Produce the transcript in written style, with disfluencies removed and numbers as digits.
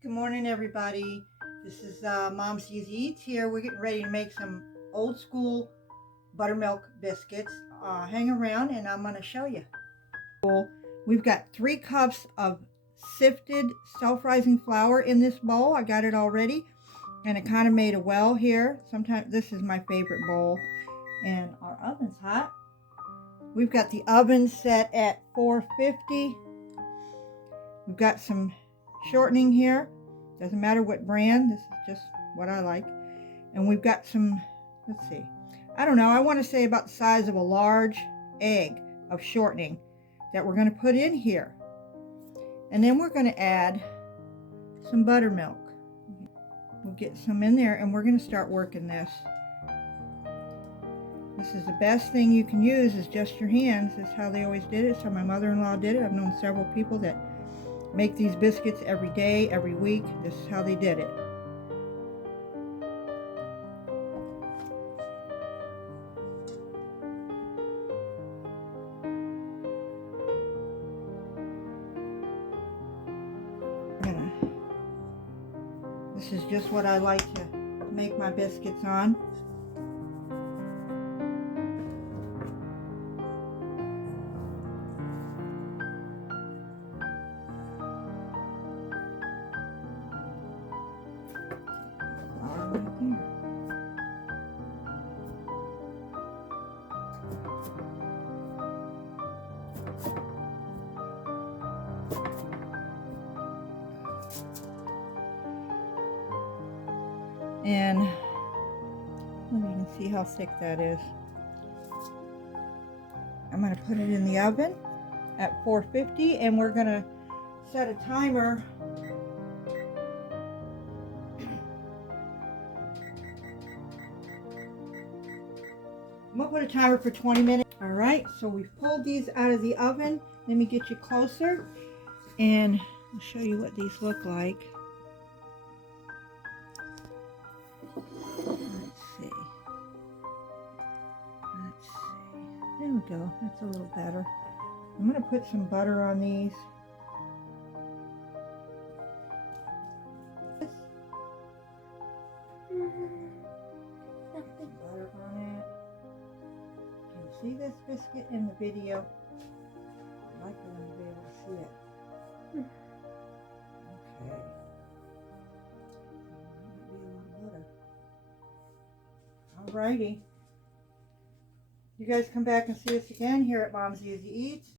Good morning, everybody. This is Mom's Easy Eats here. We're getting ready to make some old school buttermilk biscuits. Hang around and I'm going to show you. We've got 3 cups of sifted self-rising flour in this bowl. I got it already, and it kind of made a well here. Sometimes this is my favorite bowl, and our oven's hot. We've got the oven set at 450. We've got some shortening here. Doesn't matter what brand, this is just what I like. And we've got some, let's see, I don't know, I want to say about the size of a large egg of shortening that we're going to put in here. And then we're going to add some buttermilk. We'll get some in there and we're going to start working this. This is the best thing you can use, is just your hands. This is how they always did it. It's how my mother-in-law did it. I've known several people that make these biscuits every day, every week. This is how they did it. This is just what I like to make my biscuits on. And you can see how thick that is. I'm going to put it in the oven at 450, and we're going to set a timer. I'm going to put a timer for 20 minutes. All right, so we've pulled these out of the oven. Let me get you closer and I'll show you what these look like. There we go. That's a little better. I'm going to put some butter on these. Butter on it. Can you see this biscuit in the video? I'd like for them to be able to see it. Okay. Might be a little butter. Alrighty. You guys come back and see us again here at Mom's Easy Eats.